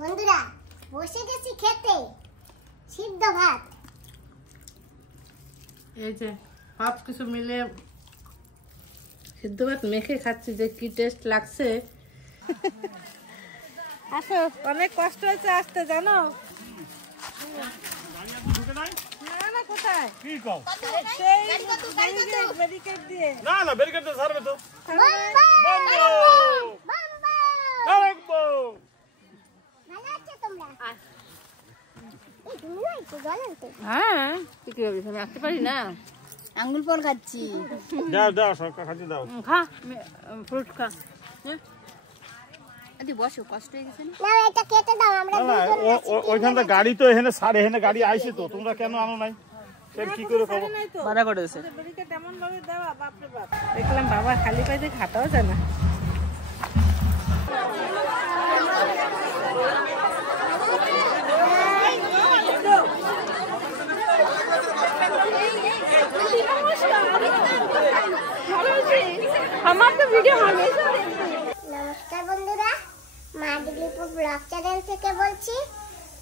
বন্ধুরা বসে গেছি খেতে সিদ্ধ ভাত। এই যে সব কিছু মিলে সিদ্ধ ভাত মেখে খাচ্ছি, যে কি টেস্ট লাগছে। আসো, অনেক কষ্ট হয়েছে আসতে, জানো? না না, কোথায় ব্যারিকেড দিয়ে? না না, ব্যারিকেড দিয়ে ছাড়বে তো। হ্যাঁ, কি হবে, আমি আসতে পারি না, আঙ্গুল ফল খাচ্ছি। দাও দাও, সরকার খাচ্ছি, দাও। খা ফ্রুট খা। বসো, কষ্ট হয়ে গেছে না, এটা কেটে দাও। আমরা ওইখানটা গাড়ি তো এখানে সাড়ে, এখানে গাড়ি আইছে তো, তোমরা কেন আনো নাই? কি করে খাবো? বাধা করে দিয়েছে ব্যারিকেড এমন ভাবে দেওয়া, বাপ রে বাপ। দেখলাম বাবা খালি পাইতে খাটাও যায় না। আমার তো ভিডিও হবে। নমস্কার বন্ধুরা, মা দিলীপুর ব্লগ চ্যানেল থেকে বলছি।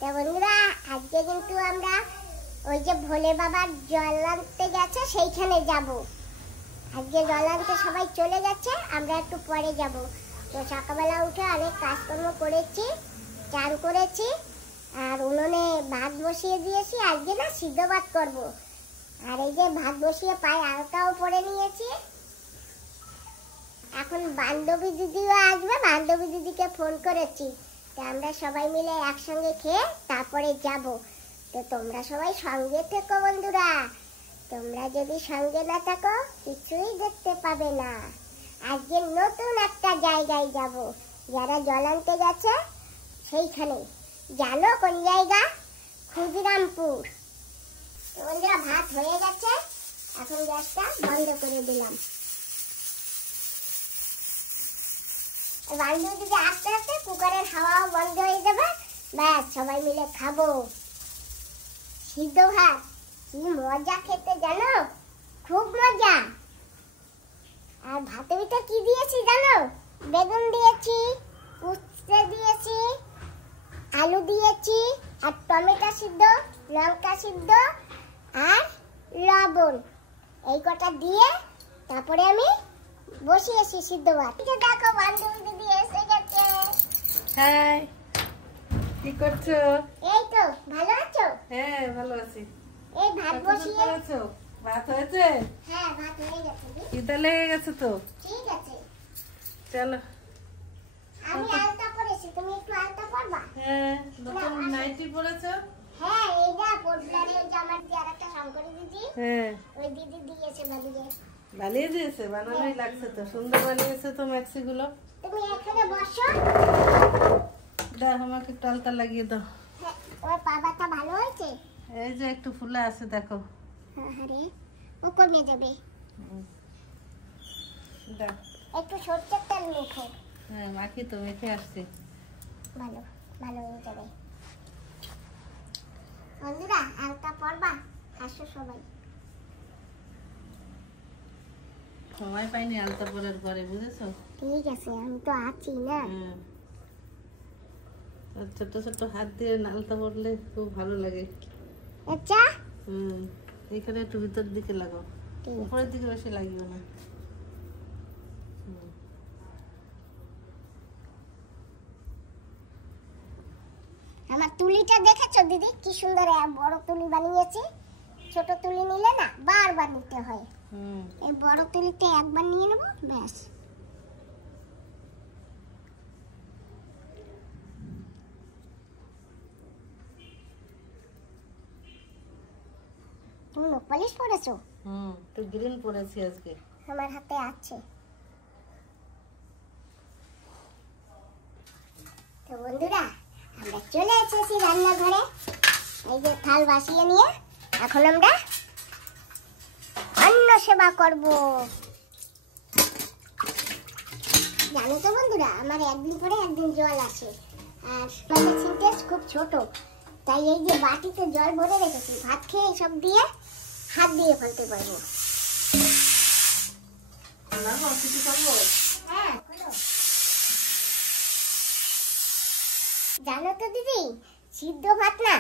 তো বন্ধুরা, আজকে কিন্তু আমরা ওই যে ভোলে বাবার জল আনতে গেছে সেইখানে যাব। আজকে জল আনতে সবাই চলে গেছে, আমরা একটু পরে যাব। তো সকালবেলা উঠে অনেক কাজকর্ম করেছি, চান করেছি, আর উনুনে ভাত বসিয়ে দিয়েছি। আজকে না সিদ্ধ ভাত করবো। আর এই যে ভাত বসিয়ে পায়ে আলতাও পরে নিয়েছি। এখন বান্ধবী দিদিও আসবে, বান্ধবী দিদিকে ফোন করেছি। তো আমরা সবাই মিলে একসঙ্গে খেয়ে তারপরে যাব। তো তোমরা সবাই সঙ্গে থেকো বন্ধুরা, তোমরা যদি সঙ্গে না থাকো কিছুই দেখতে পাবে না। আজকে নতুন একটা জায়গায় যাব, যারা জল আনতে গেছে সেইখানে। জানো কোন জায়গা? ক্ষুদিরামপুর। তো বন্ধুরা, ভাত হয়ে গেছে, এখন গ্যাসটা বন্ধ করে দিলাম। বান্ধবী দিদি আস্তে আস্তে কুকারের হাওয়াও বন্ধ হয়ে যাবে, ব্যাস সবাই মিলে খাবো সিদ্ধ ভাত। কি মজা খেতে জানো, খুব মজা। আর ভাতের ভিতরে কি দিয়েছি জানো? বেগুন দিয়েছি, উচ্ছে দিয়েছি, আলু দিয়েছি, আর টমেটো সিদ্ধ, লঙ্কা সিদ্ধ, আর লবণ। এই কটা দিয়ে তারপরে আমি বসিয়েছি সিদ্ধ ভাত। দেখো বান্ধবী দিদি এসে গেছে। হাই, কি করছো? এই তো, ভালো আছো? হ্যাঁ, ভালো আছি। এই ভাত বসিয়ে। ভাত হয়েছে? হ্যাঁ, ভাত হয়ে গেছে। খিদে লেগে গেছে তো। ঠিক আছে, চলো। আমি আলতা পরেছি, তুমি একটু আলতা পরবা? হ্যাঁ, নতুন নাইটি পরেছো? হ্যাঁ, এই যা পোটলারে জামার দিয়ে আরেকটা শঙ্করী দিদি, হ্যাঁ, ওই দিদি দিয়েছে বালিয়ে। বানিয়ে দিয়েছে, বানানোই লাগছে তো, সুন্দর বানিয়েছে তো ম্যাক্সি গুলো। তুমি এখানে বসো। দাও, আমাকে একটু আলতা লাগিয়ে দাও। হ্যাঁ, ওর পাবাটা ভালো হয়েছে। এই যে একটু ফুলে আছে, দেখো। আরে ও কমে যাবে। দাও। একটু সরষের তেল মেখো। হ্যাঁ, মাখি তো, মেখে আসছি। ভালো ভালো হয়ে যাবে। বন্ধুরা, আলতা পরবা? আসো সবাই। সময় পাইনি আলতা পরার পরে, বুঝেছো? ঠিক আছে, আমি তো আছি না। আর ছোট ছোট হাত দিয়ে আলতা পরলে খুব ভালো লাগে। আচ্ছা, এখানে একটু ভিতর দিকে লাগাও, উপরের দিকে বেশি লাগিও না। আমার তুলিটা দেখেছো দিদি, কি সুন্দর বড় তুলি বানিয়েছি। ছোট তুলি নিলে না বারবার নিতে হয়। এই বড় তুলিতে একবার নিয়ে নেবো, ব্যাস। তুমি নখ পালিশ পরেছো? তো গ্রিন পরেছি আজকে। আমার হাতে আছে। তো বন্ধুরা, আমরা চলে এসেছি রান্নাঘরে। এই যে থাল বাসিয়ে নিয়ে এখন আমরা অন্ন সেবা করব। জানো তো বন্ধুরা, আমার একদিন পরে একদিন জল আসে, আর সিনটেক্স খুব ছোট, তাই এই যে বাটিতে জল ভরে রেখেছি। ভাত খেয়ে সব দিয়ে হাত দিয়ে ফেলতে পারবো। না, 好。জানো তো দিদি, সিদ্ধ ভাত না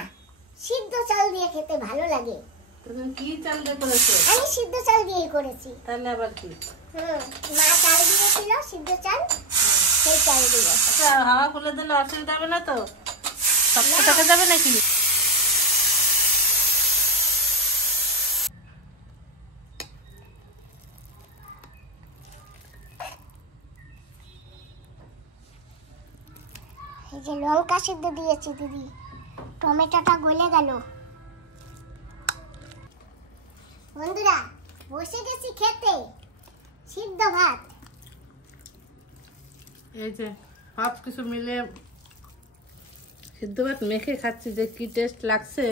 সিদ্ধ চাল দিয়ে খেতে ভালো লাগে। তুমি কি চাল দিয়ে করেছো? আমি সিদ্ধ চাল দিয়েই করেছি। তাহলে আবার কি? মা চাল দিয়েছিল সিদ্ধ চাল, সেই চাল দিয়ে। আচ্ছা, হাওয়া খুলে দিলে অসুবিধা হবে না তো? শক্ত থেকে যাবে নাকি? এই যে লঙ্কা সিদ্ধ দিয়েছি দিদি, টমেটোটা গলে গেল। বন্ধুরা বসে গেছি খেতে সিদ্ধ ভাত। এই যে সব কিছু মিলে সিদ্ধ ভাত মেখে খাচ্ছি, যে কি টেস্ট লাগছে,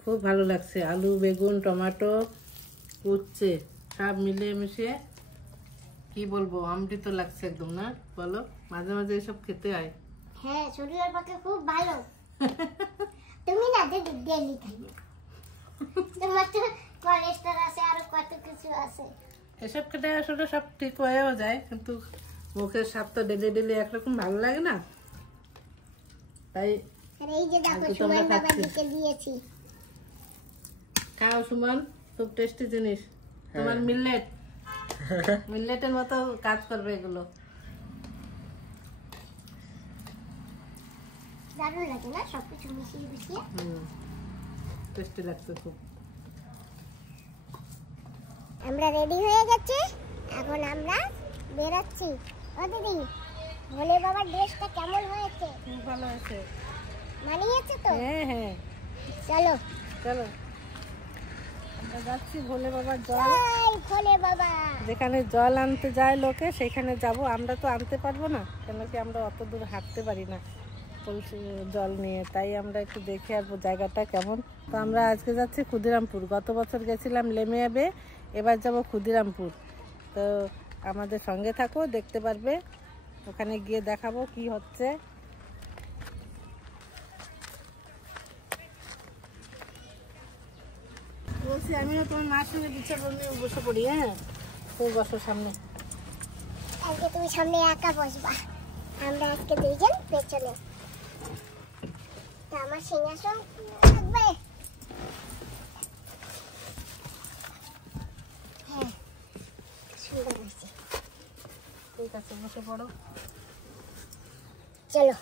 খুব ভালো লাগছে। আলু, বেগুন, টমেটো, উচ্ছে সব মিলে মিশিয়ে কি বলবো, অমৃত লাগছে একদম। না বলো, মাঝে মাঝে এসব খেতে হয়। হ্যাঁ, শরীরের পক্ষে খুব ভালো। তুমি না দিদি ডেলি খাইবে, তোমার তো কোলেস্টেরল আছে আর কত কিছু আছে। এসব খেতে আসলে সব ঠিক হয়েও যায়, কিন্তু মুখের স্বাদ তো ডেলি ডেলি একরকম ভালো লাগে না, তাই। আর এই যে দেখো আজকে তো সুমন আমরা বাবা খাচ্ছি। দিতে দিয়েছি। খাও সুমন, খুব টেস্টি জিনিস। তোমার মিল্লেটের মতো কাজ করবে এগুলো। দারুণ লাগে না সবকিছু মিশিয়ে মিশিয়ে। টেস্টি লাগছে খুব। আমরা রেডি হয়ে গেছি, এখন আমরা বেরোচ্ছি। ও দিদি, ভোলে বাবার ড্রেসটা কেমন হয়েছে? খুব ভালো হয়েছে। মানিয়েছে তো? হ্যাঁ হ্যাঁ, চলো চলো আমরা যাচ্ছি ভোলে বাবার জল। এই ভোলে বাবা, যেখানে জল আনতে যায় লোকে সেখানে যাব। আমরা তো আনতে পারবো না, কেন কি আমরা অত দূর হাঁটতে পারি না কলসি জল নিয়ে, তাই আমরা একটু দেখে আসবো জায়গাটা কেমন। তো আমরা আজকে যাচ্ছি ক্ষুদিরামপুর। গত বছর গেছিলাম লেমিয়াবে, এবার যাব ক্ষুদিরামপুর। তো আমাদের সঙ্গে থাকো, দেখতে পারবে। ওখানে গিয়ে দেখাবো কি হচ্ছে। বলছি আমিও তোমার মার সঙ্গে বসে পড়ি। হ্যাঁ, তুমি বসো সামনে। আজকে তুমি সামনে একা বসবা, আমরা আজকে দুইজন পেছনে। তো আমার সিংহাসন থাকবে। হ্যাঁ, সুন্দর হয়েছে। ঠিক আছে, বসে পড়ো। চলো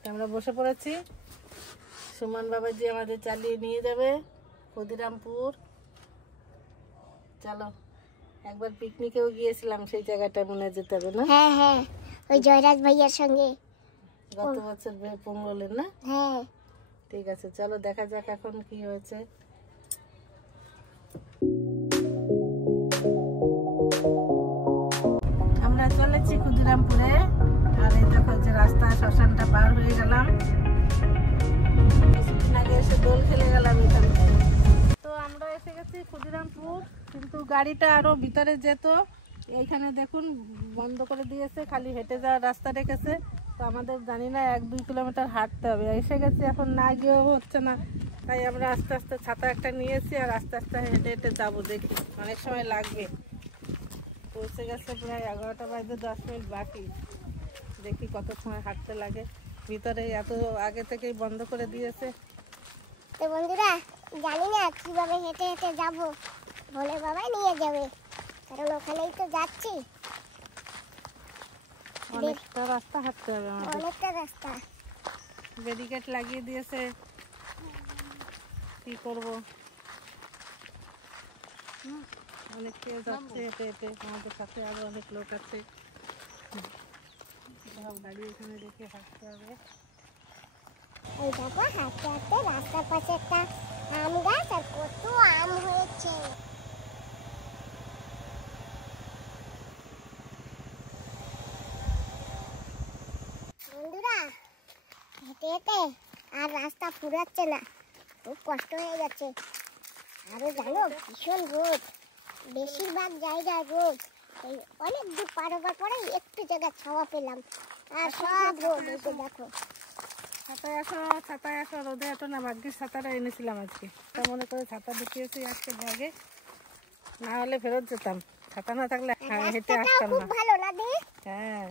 তো আমরা বসে পড়েছি। সুমন বাবাজি আমাদের চালিয়ে নিয়ে যাবে ক্ষুদিরামপুর। চলো, একবার পিকনিকেও গিয়েছিলাম, সেই জায়গাটা মনে যেতে হবে না? হ্যাঁ হ্যাঁ, ওই জয়রাজ ভাইয়ার সঙ্গে। গত বছর পঙ্গলের না? হ্যাঁ, ঠিক আছে, চলো দেখা যাক এখন কি হয়েছে। আমরা চলেছি ক্ষুদিরামপুরে। আর এই দেখো যে রাস্তা, শ্মশানটা পার হয়ে গেলাম। কিছুদিন আগে এসে দোল খেলে গেলাম এখানে। তো আমরা এসে গেছি ক্ষুদিরামপুর, কিন্তু গাড়িটা আরো ভিতরে যেত। এইখানে দেখুন বন্ধ করে দিয়েছে, খালি হেঁটে যাওয়ার রাস্তা রেখেছে। তো আমাদের জানি না 1-2 কিলোমিটার হাঁটতে হবে। এসে গেছি, এখন না গিয়েও হচ্ছে না, তাই আমরা আস্তে আস্তে ছাতা একটা নিয়েছি আর আস্তে আস্তে হেঁটে হেঁটে যাবো। দেখি, অনেক সময় লাগবে। পৌঁছে গেছে প্রায় 11টা বাজে 10 মিনিট বাকি। দেখি কত সময় হাঁটতে লাগে। ভিতরে এত আগে থেকেই বন্ধ করে দিয়েছে। তো বন্ধুরা জানি না কিভাবে হেঁটে হেঁটে যাবো, ভোলে বাবাই নিয়ে যাবে, কারণ ওখানেই তো যাচ্ছি। অনেকটা রাস্তা হাঁটতে হবে আমাদের। অনেকটা রাস্তা। ব্যারিকেড লাগিয়ে দিয়েছে, কি করব। অনেক কেউ যাচ্ছে হেঁটে হেঁটে, আমাদের সাথে আরো অনেক লোক আছে। সব গাড়ি এখানে রেখে হাঁটতে হবে। এই দেখো হাঁটতে হাঁটতে রাস্তার পাশে একটা আম গাছ, আর কত আম হয়েছে। বন্ধুরা হেঁটে হেঁটে আর রাস্তা ফুরাচ্ছে না, খুব কষ্ট হয়ে গেছে। আরো জানো ভীষণ রোদ, বেশিরভাগ জায়গায় রোদ। এই অনেক দূর পার হবার পরে একটু জায়গা ছাওয়া পেলাম, আর সব রোদ। এই যে দেখো, ছাতায় আসো, রোদে এত না। ভাগ্যের ছাতাটা এনেছিলাম আজকে, তা মনে করে ছাতা ঢুকিয়েছি আজকে ব্যাগে, না হলে ফেরত যেতাম। ছাতা না থাকলে হেঁটে রাস্তাটাও আসতাম খুব না। ভালো না দি? হ্যাঁ,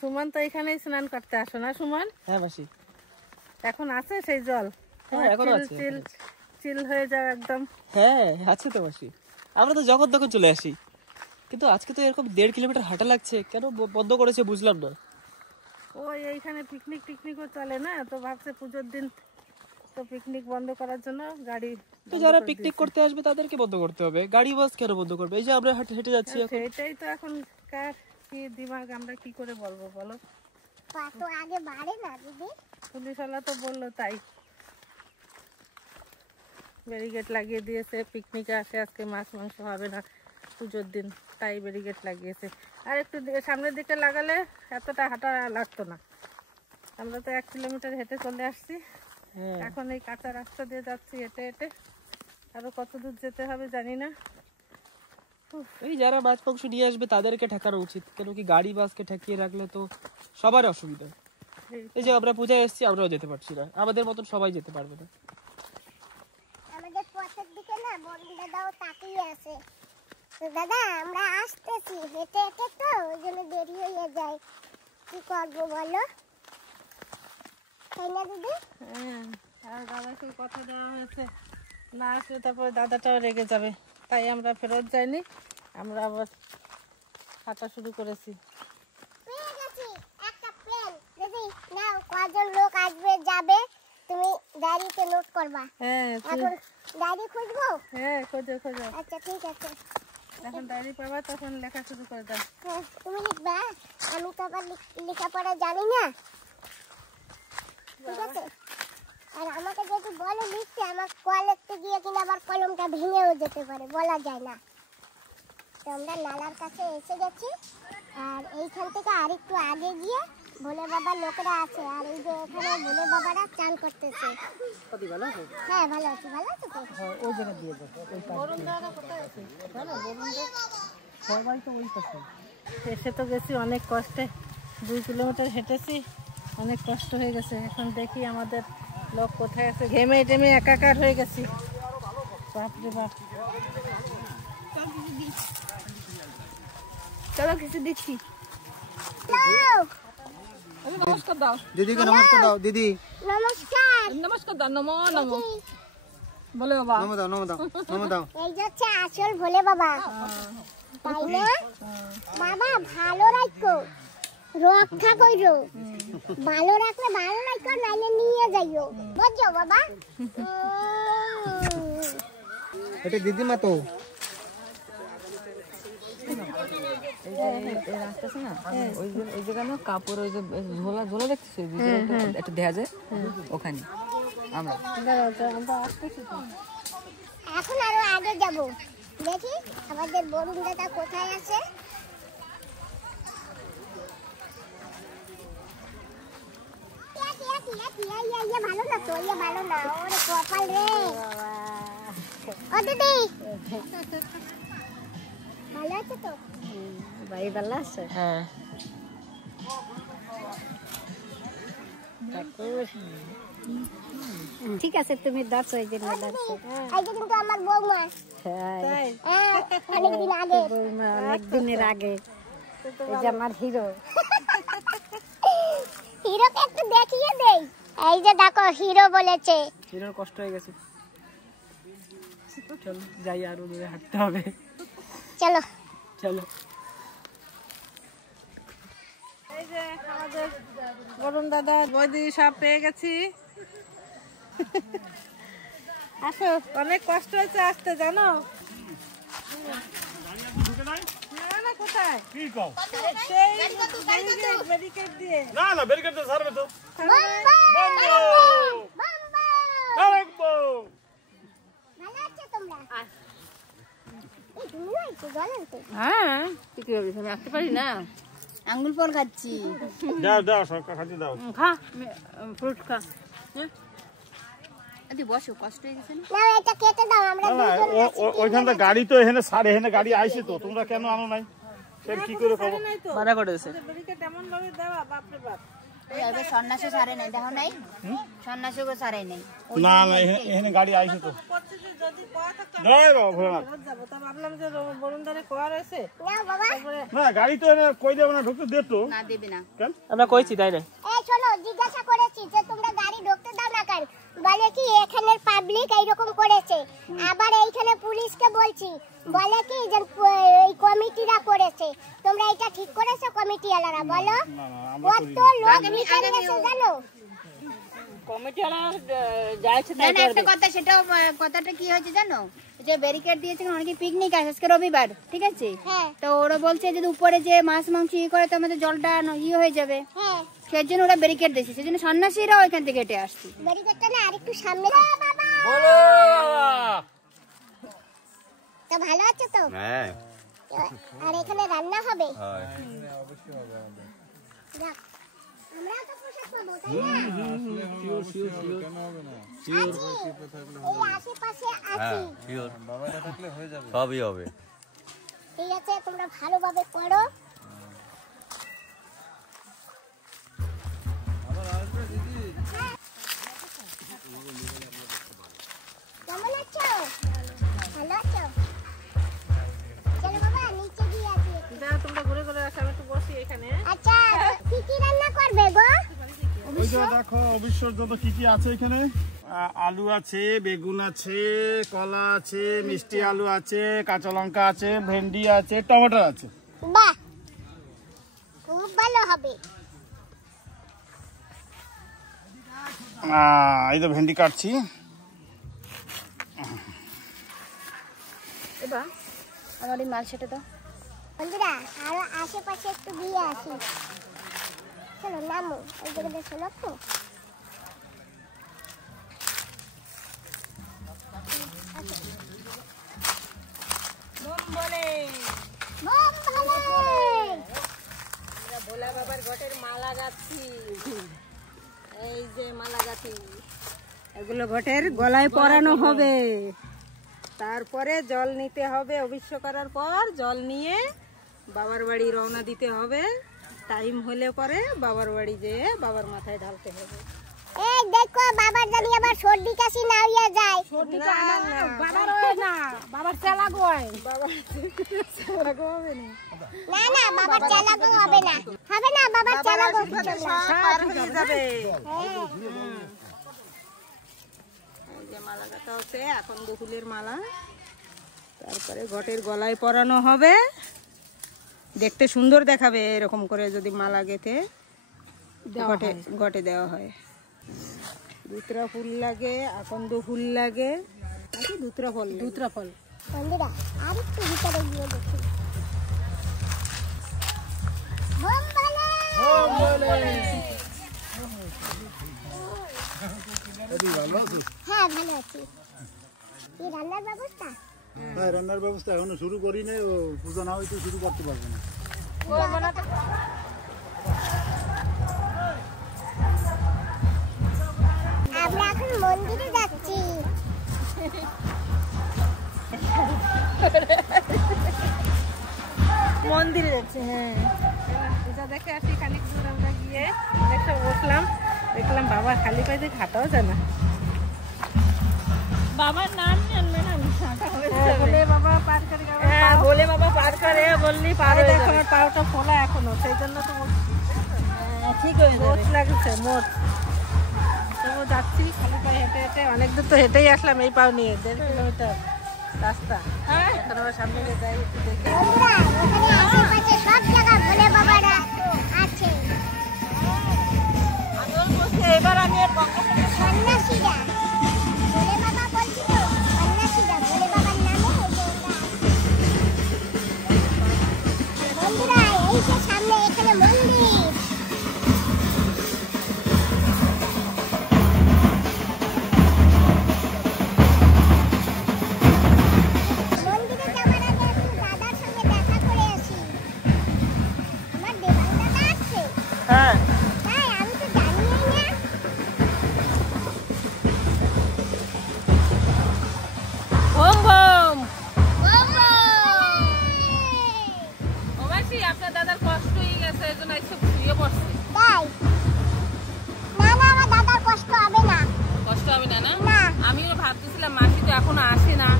সুমন তো এখানেই স্নান করতে আসো না সুমন? হ্যাঁ মাসি, এখন আছে সেই জল? হ্যাঁ এখনো আছে। চিল হয়ে যাও একদম। হ্যাঁ আছে তো মাসি, আমরা তো যখন তখন চলে আসি, কিন্তু আজকে তো এরকম 1.5 কিলোমিটার হাঁটা লাগছে, কেন বন্ধ করেছে বুঝলাম না। ওই এইখানে টিকনিকও চলে না, তো ভাবছে পুজোর দিন তো পিকনিক বন্ধ করার জন্য গাড়ি। তো যারা পিকনিক করতে আসবে তাদেরকে বন্ধ করতে হবে, গাড়ি বাস কেন বন্ধ করবে? এই যে আমরা হেঁটে যাচ্ছি এখন। সেটাই তো এখন কার কি দিমাগ, আমরা কি করে বলবো বলো? পা তো আগে বাড়ে না দিদি। পুলিশওয়ালা তো বললো তাই, ব্যারিকেড লাগিয়ে দিয়েছে, পিকনিকে আসে আজকে মাছ মাংস হবে না পুজোর দিন, তাই ব্যারিকেড লাগিয়েছে। আর একটু সামনের দিকে লাগালে এতটা হাঁটা লাগতো না। আমরা তো 1 কিলোমিটার হেঁটে চলে আসছি, এখন এই কাঁচা রাস্তা দিয়ে যাচ্ছি হেঁটে হেঁটে। আরো কত দূর যেতে হবে জানি না। এই যারা মাছ মাংস নিয়ে আসবে তাদেরকে ঠেকানো উচিত, কেন কি গাড়ি বাসকে ঠেকিয়ে রাখলে তো সবার অসুবিধা। এই যে আমরা পূজায় এসেছি, আমরাও যেতে পারছি না, আমাদের মতন সবাই যেতে পারবে না। আমাদের পথের দিকে না বরুণ দাদাও তাকিয়ে আছে। তো দাদা আমরা আসতেছি হেঁটে হেঁটে, তো ওই জন্য দেরি হয়ে যায়। কি করবো বলো, তাই না দিদি? হ্যাঁ, আর দাদাকে কথা দেওয়া হয়েছে, না আসলে তারপরে দাদাটাও রেগে যাবে, তাই আমরা ফেরত যাইনি, আমরা আবার হাঁটা শুরু করেছি। পেয়ে গেছি একটা পেন। দিদি নাও, কজন লোক আসবে যাবে তুমি ডায়েরিতে নোট করবা। হ্যাঁ এখন ডায়েরি খুঁজবো? হ্যাঁ, খোঁজো খোঁজো, আচ্ছা ঠিক আছে। যখন ডায়েরি পাবা তখন লেখা শুরু করে দাও। হ্যাঁ তুমি লিখবা, আমি তো আবার লেখাপড়া জানি না, ঠিক আছে? আর আমাকে যদি বলে লিখতে, আমার লিখতে গিয়ে কিনা আবার কলমটা ভেঙেও যেতে পারে, বলা যায় না। তো আমরা নালার কাছে এসে গেছি, আর এইখান থেকে আরেকটু আগে গিয়ে ভোলে বাবার লোকেরা আছে, আর এই যে এখানে ভোলে বাবারা চান করতেছে। হ্যাঁ ভালো আছি, ভালো আছো তো? ওই জায়গা দিয়ে দাও, বরুণ দাদা কোথায় আছে? জানো বরুণ দাদা? সবাই তো ওই পাশে। এসে তো গেছি অনেক কষ্টে, 2 কিলোমিটার হেঁটেছি, অনেক কষ্ট হয়ে গেছে। এখন দেখি আমাদের লোক কোথায় আছে, ঘেমে টেমে একাকার হয়ে গেছি, বাপরে বাপ। চলো কিছু দিচ্ছি। নমস্কার দাও দিদিকে, নমস্কার দাও দিদি, নমস্কার। নমস্কার দাও, নমো নমো বলে বাবা। নমো দাও, নমো দাও, নমো দাও। এই যে হচ্ছে আসল ভোলে বাবা, তাই না? বাবা ভালো রাখো, রক্ষা করো, ভালো রাখলে ভালো রাখো, নাইলে নিয়ে যাইও, বুঝছো বাবা? এটা দিদিমা তো। ওই জায়গা না কাপড়, ওই যে ঝোলা ঝোলা দেখতেছি একটা দেখা যায়, ওখানে আমরা। এখন আরো আগে যাব, দেখি আমাদের বরুণ দাদা কোথায় আছে। ভালো না তো, ভালো না, ওরে কপাল রে। ও দিদি ভালো আছে তো? ভাই ভালো আছে? হ্যাঁ ঠিক আছে, তুমি দাঁড়ছো, এই জন্য দাঁড়ছো। এই যে কিন্তু আমার বৌমা, অনেকদিন আগে, অনেক দিনের আগে, এই যে আমার হিরো। হিরোকে একটু দেখিয়ে দেই। এই যে দেখো হিরো বলেছে। হিরোর কষ্ট হয়ে গেছে, চল যাই, আরো দূরে হাঁটতে হবে। চলো চলো। এই যে আমাদের বরুণ দাদা বৌদি সব পেয়ে গেছি। আসো, অনেক কষ্ট হচ্ছে আসতে, জানো? না না, কোথায়? কি কও? সেই ব্যারিকেড দিয়ে। না না, ব্যারিকেড তো ছাড়বে তো। বম্বা! আরেকবো। ভালো আছো তোমরা? এই তুমি আইছো, জল আনতে? হ্যাঁ, কি করবি, আমি আসতে পারি না, আঙ্গুল ফল খাচ্ছি। দাও দাও, সরকার খাতি দাও। খা ফ্রুট খা। আদি বসো, কষ্ট হয়ে গেছে না? নাও এটা কেটে দাও, আমরা না না, দুজন ওইখানটা গাড়ি তো এখানে সাড়ে, এখানে গাড়ি আইছে তো, তোমরা কেন আনো নাই? সে কি করে পাবো? নাই তো, মানা করে দিয়েছে। ব্যারিকেড এমন ভাবে দেওয়া, বাপরে বাপ। এবার সন্ন্যাসী সারে নাই দেখো নাই সন্ন্যাসীকে সারে নাই না না এখানে গাড়ি আইছে তো জয় বাবা ভোলানাথ যাবো তো ভাবলাম যে বরুণদারে কোয়া রয়েছে নাও বাবা না গাড়ি তো এনে কই দেব না ঢুকতে দে তো না দেবে না কেন আমরা কইছি তাই না এই শোনো জিজ্ঞাসা করেছি যে তোমরা গাড়ি ঢুকতে দাও না কেন বলে কি এখানের পাবলিক এইরকম করেছে আবার এইখানে পুলিশকে বলছি বলে কি যে এই কমিটিরা করেছে তোমরা এটা ঠিক করেছো কমিটিওয়ালারা বলো না না আমরা কত লোক মিটিং এসে জানো না না একটা কথা সেটাও কথাটা কি হয়েছে জানো যে ব্যারিকেড দিয়েছে অনেকে পিকনিক আসে আজকে রবিবার ঠিক আছে হ্যাঁ তো ওরা বলছে যে উপরে যে মাছ মাংস করে তো আমাদের জলটা ইয়ে হয়ে যাবে হ্যাঁ সেই জন্য ওরা ব্যারিকেড দিয়েছে সেই জন্য সন্ন্যাসীরা ওইখান থেকে হেঁটে আসছে ব্যারিকেডটা না আরেকটু সামনে বাবা তো ভালো আছো তো হ্যাঁ আর এখানে রান্না হবে হয় যাক, আমরাও তো প্রসাদ পাবো তাই না আছি, এই আশেপাশে আছি শিওর সবই হবে ঠিক আছে তোমরা ভালোভাবে করো কেমন আছো ভালো আছো চলো বাবা নিচে গিয়ে আসি একটু। যা তোমরা ঘুরে ঘুরে আসো আমি একটু বসি এখানে আচ্ছা কি কি রান্না করবে গো ওই যে দেখো অবিশ্বর যত কি কি আছে এখানে আলু আছে বেগুন আছে কলা আছে মিষ্টি আলু আছে কাঁচা লঙ্কা আছে ভেন্ডি আছে টমেটো আছে বাহ খুব ভালো হবে এই তো ভেন্ডি কাটছি এবার আমার এই মাল সেটা দাও বন্ধুরা আরো আশেপাশে একটু গিয়ে আসি চলো নামো ওই জায়গাটা শোনো তো বোম বলে ভোলা বাবার ঘটের মালা গাছি এই যে মালা গাছি এগুলো ঘটের গলায় পরানো হবে তারপরে জল নিতে হবে অভিষেক করার পর জল নিয়ে বাবার বাড়ি রওনা দিতে হবে টাইম হলে পরে বাবার বাড়ি যেয়ে বাবার মাথায় ঢালতে হবে এই দেখো বাবার জানি আবার সর্দি কাশি না হইয়া যায় বাবার হয় না বাবার চালাগো হয় বাবার চালাগো হবে না না না বাবার চালাগো হবে না বাবার চালাগো পার হয়ে যাবে এই যে মালা গাঁথা হচ্ছে এখন ফুলের মালা তারপরে ঘটের গলায় পরানো হবে দেখতে সুন্দর দেখাবে এরকম করে যদি মালা গেঁথে ঘটে দেওয়া হয় দুতরা ফুল লাগে আকন্দ ফুল লাগে নাকি দুতরা ফল বন্ধুরা আর একটু ভিতরে গিয়ে দেখি বোম বলে হ্যাঁ ভালো আছি কি রান্নার ব্যবস্থা হ্যাঁ রান্নার ব্যবস্থা এখনো শুরু করি নাই ও পূজা না হইতে শুরু করতে পারবো না আমরা এখন মন্দিরে যাচ্ছি মন্দিরে যাচ্ছে হ্যাঁ পূজা দেখে আসি খানিক দূর আমরা গিয়ে দেখে বসলাম দেখলাম বাবা খালি পায়ে হাঁটাও যায় না বাবার নাম জানবে না বলে বাবা পার করে বলে বাবা পার করে বললি পার হয়ে যাবে আমার পাওটা ফোলা এখনো সেই জন্য তো ঠিক হয়ে যাবে মোট লাগছে মোট তবু যাচ্ছি খালি পায়ে হেঁটে হেঁটে অনেক দূর তো হেঁটেই আসলাম এই পাও নিয়ে 1.5 কিলোমিটার রাস্তা এখন আমার সামনে যাই একটু দেখি বন্ধুরা এখানে আশেপাশে সব জায়গা ভোলে বাবারা আছে এবার আমি সন্ন্যাসীরা ভোলে বাবা বলছি তো সন্ন্যাসীরা ভোলে বাবার নামে বন্ধুরা এই যে সামনে এখানে মন্দির মন্দিরে যাওয়ার আগে একটু দাদার সঙ্গে দেখা করে আসি আমার দেবাল দাদা আছে হ্যাঁ তাই আমি তো জানিই না ওম বম বাবা অবশ্যই আপনার দাদার কষ্ট হয়ে গেছে এজন্য এসে শুয়ে পড়ছে তাই এখনো আসে না।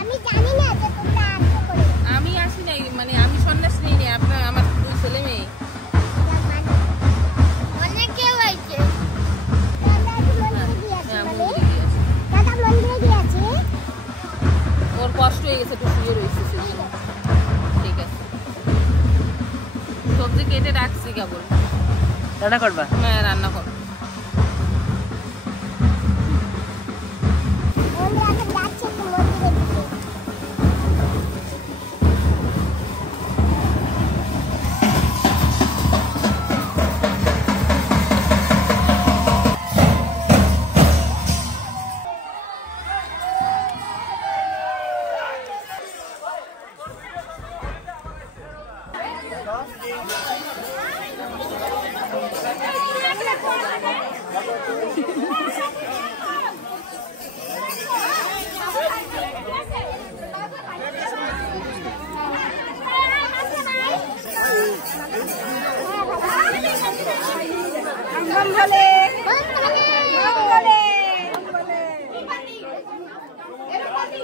আমি জানি না যে তোমরা আসবে করে। আমি আসি নাই, মানে আমি সন্ন্যাস নিই নি, আপনার আমার 2 ছেলে মেয়ে। অনেকেও আইছে। দাদা মন্দিরে গিয়েছে হ্যাঁ, বলে? মন্দিরে গিয়েছে। দাদা মন্দিরে গিয়েছে? ওর কষ্ট হয়ে গেছে, একটু শুয়ে রয়েছে সেজন্য। ঠিক আছে, সবজি কেটে রাখছি কেবল। রান্না করবা? হ্যাঁ, রান্না করো। আমরা এখন যাচ্ছি একটু মন্দিরের দিকে।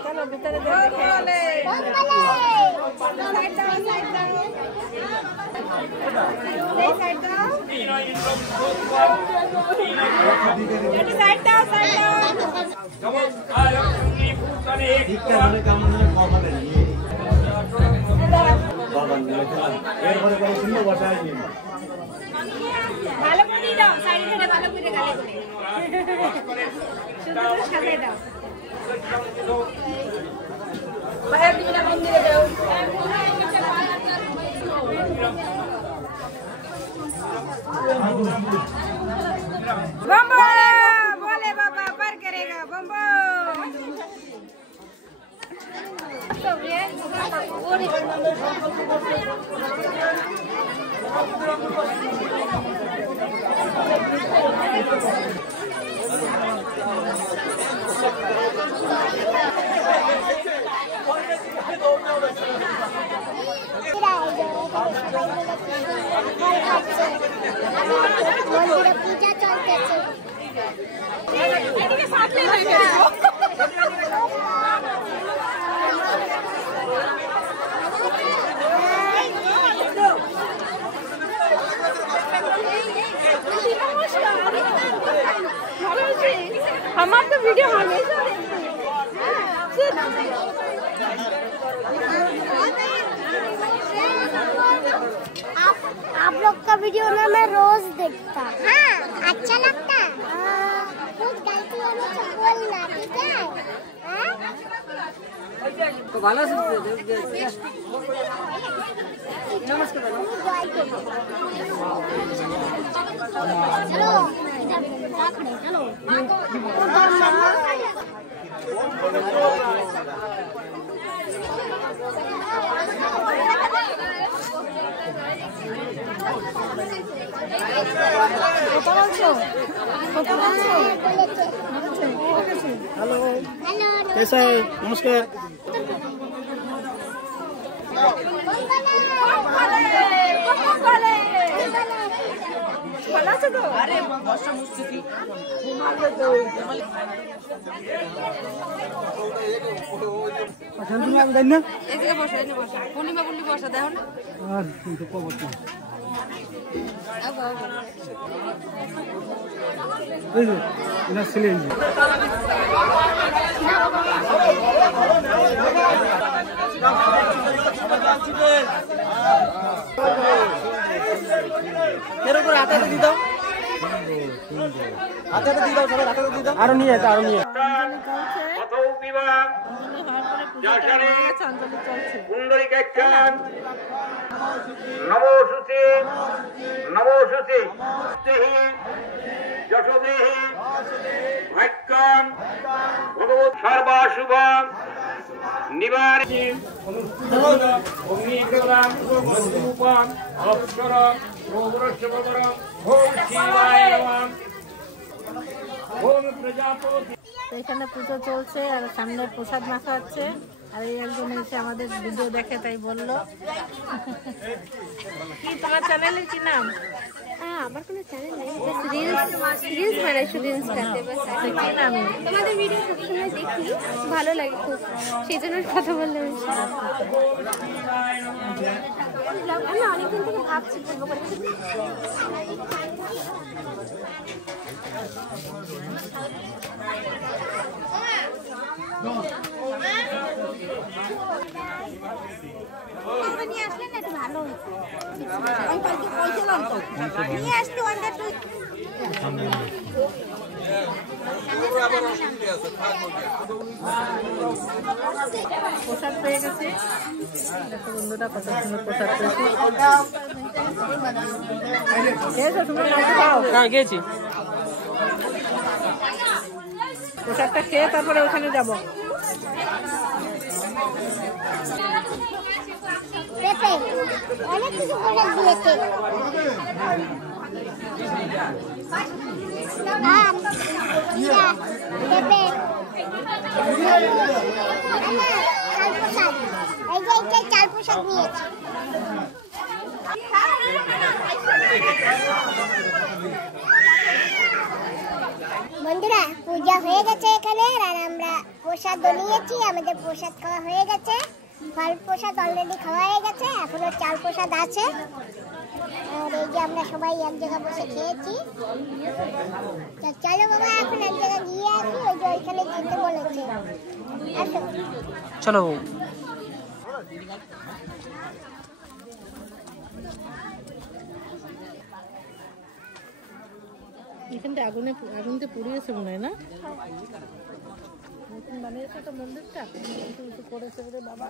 চলো ভিতরে দেখে। ভালো করে দাও, সাইডে ধরে ভালো করে গালে করে সুন্দর করে সাজিয়ে দাও। बम्बो बोले बाबा पर करेगा बम्बो। মন্দিরে পূজা চলতেছে। আমার তো ভিডিও হবে। आप लोग का वीडियो ना मैं रोज देखता। हाँ, अच्छा लगता। कुछ गलती होने से बोलना, ठीक है? हाँ? तो भालो से चलो चलो हेलो, कैसा है? नमस्कार। এদিকে বসো, এনে বসো। পূর্ণিমা বললি বসা দেখো না। আরো নিয়ে আরো নিয়ে নমোসুতে নমোসুতে যশোদেহি ভাগ্যম ভগবত সর্বাশুভম নিবারী অগ্নিগ্রহম রূপম অক্ষরম গোবরশবরম ওম শিবায় নমঃ ওম প্রজাপতি। এখানে পুজো চলছে আর সামনে প্রসাদ মাখা হচ্ছে। আর এই একজন এসে আমাদের ভিডিও দেখে তাই বললো। কি তোমার চ্যানেলের কি নাম? আমার কোনো চ্যানেল নেই, রিলস বানাই শুধু ইনস্টাতে বাস। তোমাদের ভিডিও সবসময় দেখি, ভালো লাগে খুব, সেই জন্য কথা বললাম। আমি অনেকদিন থেকে ভাবছি করবো করে। নিয়ে আসলেন না, ভালো হয়েছে। নিয়ে আসতে প্রসাদ পেয়ে গেছে। দেখো বন্ধুরা কত সুন্দর প্রসাদ পেয়েছি। হ্যাঁ গেছি। প্রসাদটা খেয়ে তারপরে ওখানে যাবো। পেঁপে অনেক কিছু প্রসাদ দিয়েছে। আম, পেঁপে, চাল প্রসাদ, এই যে এইটা চাল প্রসাদ নিয়েছে। বন্ধুরা পূজা হয়ে গেছে এখানে, আর আমরা প্রসাদ নিয়েছি। আমাদের প্রসাদ খাওয়া হয়ে গেছে, ফল প্রসাদ অলরেডি খাওয়া হয়ে গেছে, এখনো চাল প্রসাদ আছে। আর এই যে আমরা সবাই এক জায়গায় বসে খেয়েছি। তো চলো বাবা এখন এক জায়গায় গিয়ে আসি, ওই যে ওইখানে যেতে বলেছে। আসো চলো। এখানটা আগুনতে পুড়িয়েছে মনে হয় না? নতুন বানিয়েছে তো মন্দিরটা, কিছু করেছে রে বাবা।